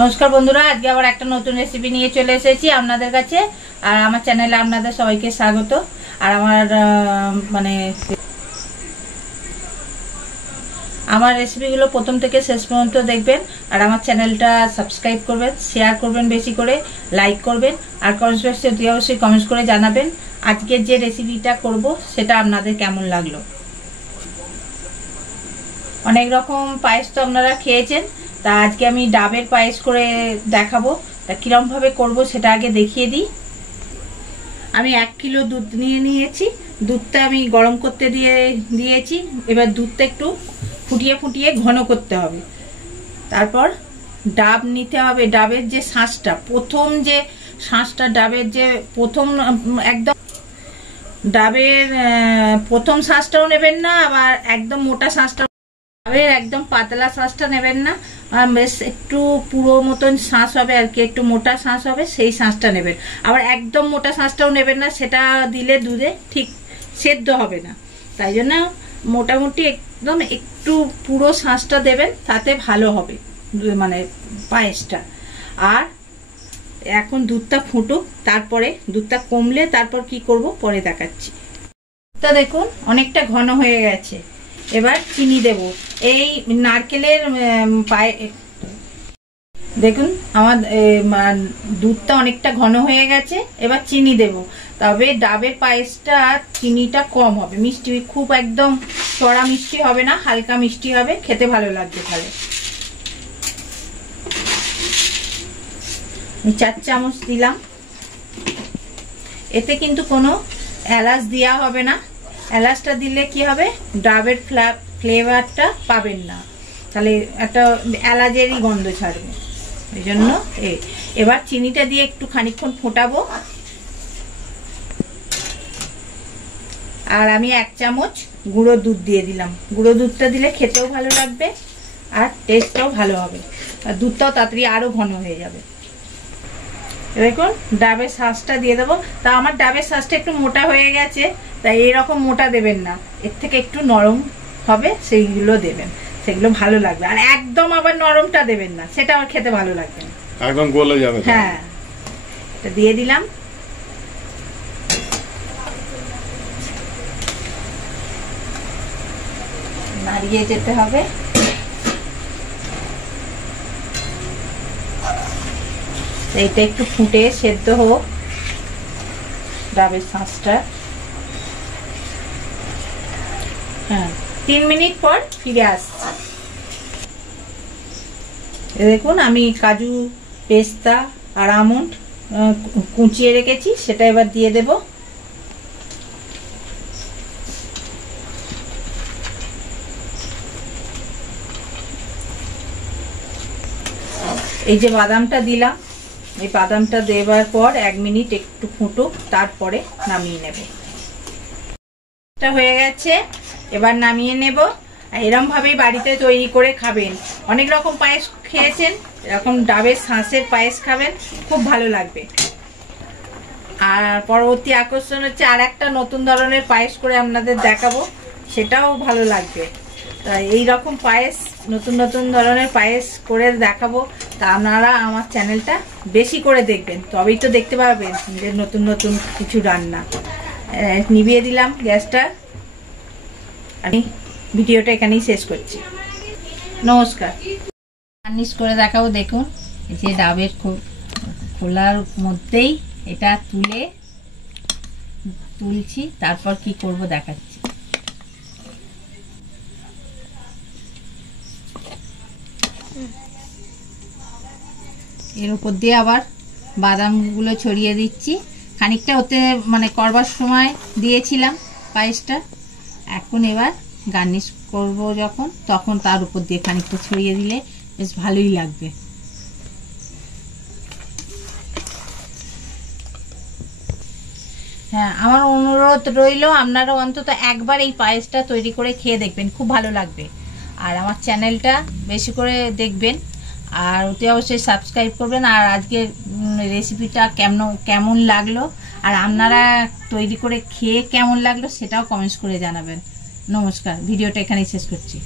নমস্কার বন্ধুরা, আজকে আবার একটা নতুন রেসিপি নিয়ে চলে এসেছি আপনাদের কাছে। আর আমার চ্যানেলে আপনাদের সবাইকে স্বাগত। আর আমার রেসিপিগুলো প্রথম থেকে শেষ পর্যন্ত দেখবেন। আর আমার চ্যানেলটা সাবস্ক্রাইব করবেন, শেয়ার করবেন, বেশি করে লাইক করবেন। আর কমেন্টস বক্সে অবশ্যই কমেন্টস করে জানাবেন আজকের যে রেসিপিটা করব সেটা আপনাদের কেমন লাগলো। অনেক রকম পায়েস তো আপনারা খেয়েছেন, তা আজকে আমি ডাবের পায়েস করে দেখাবো। তা কিরম ভাবে করব সেটা আগে দেখিয়ে দিই। আমি 1 কিলো দুধ নিয়ে নিয়েছি। দুধটা আমি গরম করতে দিয়েছি। এবার দুধটা একটু ফুটিয়ে ফুটিয়ে ঘন করতে হবে। তারপর ডাব নিতে হবে। ডাবের যে শাঁসটা, প্রথম যে শাঁসটা, ডাবের যে প্রথম একদম ডাবের প্রথম শাঁসটাও নেবেন না, আবার একদম মোটা শাঁসটা, ডাবের একদম পাতলা শাঁসটা নেবেন না। বেশ একটু পুরো মতন শাঁস হবে আর কি, একটু মোটা শাঁস হবে, সেই শাঁসটা নেবেন। আবার একদম মোটা শাঁসটাও নেবেন না, সেটা দিলে দুধে ঠিক সেদ্ধ হবে না। তাই জন্য মোটামুটি একদম একটু পুরো শাঁসটা দেবেন, তাতে ভালো হবে মানে পায়েসটা। আর এখন দুধটা ফুটুক, তারপরে দুধটা কমলে তারপর কি করব পরে দেখাচ্ছি। তা দেখুন অনেকটা ঘন হয়ে গেছে। এবার চিনি দেব। এই নারকেলের দেখুন আমার দুধটা অনেকটা ঘন হয়ে গেছে। এবার চিনি দেব। তবে ডাবের পায়েসটা চিনিটা কম হবে, মিষ্টি খুব একদম চড়া মিষ্টি হবে না, হালকা মিষ্টি হবে, খেতে ভালো লাগবে। তাহলে 4 চামচ দিলাম। এতে কিন্তু কোনো এলাচ দেওয়া হবে না। এলাচটা দিলে কি হবে, ডাবের ফ্লেভারটা পাবেন না, তাহলে একটা এলাচেরই গন্ধ ছাড়বে। এই জন্য এবার চিনিটা দিয়ে একটু খানিকক্ষণ ফোটাবো। আর আমি 1 চামচ গুঁড়ো দুধ দিয়ে দিলাম। গুঁড়ো দুধটা দিলে খেতেও ভালো লাগবে আর টেস্টটাও ভালো হবে, আর দুধটাও তাড়াতাড়ি আরো ঘন হয়ে যাবে। দেখুন ডাবের শাঁসটা দিয়ে দেবো। তা আমার ডাবের শাঁসটা একটু মোটা হয়ে গেছে, তাই এইরকম মোটা দেবেন না, এর থেকে একটু নরম হবে সেইগুলো দেবেন, সেগুলো ভালো লাগবে। আর একদম আবার নরমটা দেবেন না, সেটা আমার খেতে ভালো লাগবে না, একদম গলে যাবে। হ্যাঁ, এটা দিয়ে দিলাম। নাড়িয়ে যেতে হবে। এইটা একটু ফুটে সেদ্ধ হোক ডাবের শাঁসটা। হ্যাঁ, 3 মিনিট পর ফিরে আসছি। দেখুন আমি কাজু, পেস্তা আর আমন্ড কুচিয়ে রেখেছি, সেটা এবার দিয়ে দেব। এই যে বাদামটা দিলাম, এই বাদামটা দেবার পর 1 মিনিট একটু ফুটুক, তারপরে নামিয়ে নেব। এটা হয়ে গেছে, এবার নামিয়ে নেব। এরকম ভাবেই বাড়িতে তৈরি করে খাবেন। অনেক রকম পায়েস খেয়েছেন, এরকম ডাবের শাঁসের পায়েস খাবেন, খুব ভালো লাগবে। আর পরবর্তী আকর্ষণ হচ্ছে আর একটা নতুন ধরনের পায়েস করে আপনাদের দেখাবো, সেটাও ভালো লাগবে। তা এইরকম পায়েস, নতুন নতুন ধরনের পায়েস করে দেখাবো। তা আপনারা আমার চ্যানেলটা বেশি করে দেখবেন, তবেই তো দেখতে পাবেন যে নতুন নতুন কিছু রান্না। নিভিয়ে দিলাম গ্যাসটা। আমি ভিডিওটা এখানেই শেষ করছি। নমস্কার। গার্নিশ করে দেখাবো। দেখুন এই যে ডাবের খোলার মধ্যেই এটা তুলছি, তারপর কি করব দেখাচ্ছি। এর উপর দিয়ে আবার বাদামগুলো ছড়িয়ে দিচ্ছি। খানিকটা ওতে মানে করবার সময় দিয়েছিলাম পায়েসটা, এখন এবার গার্নিশ করব যখন, তখন তার উপর দিয়ে খানিকটা ছড়িয়ে দিলে বেশ ভালোই লাগবে। হ্যাঁ, আমার অনুরোধ রইল আপনারা অন্তত একবার এই পায়েসটা তৈরি করে খেয়ে দেখবেন, খুব ভালো লাগবে। আর আমার চ্যানেলটা বেশি করে দেখবেন, আর অতি অবশ্যই সাবস্ক্রাইব করবেন। আর আজকের রেসিপিটা কেমন লাগলো আর আপনারা তৈরি করে খেয়ে কেমন লাগলো সেটাও কমেন্টস করে জানাবেন। নমস্কার, ভিডিওটা এখানেই শেষ করছি।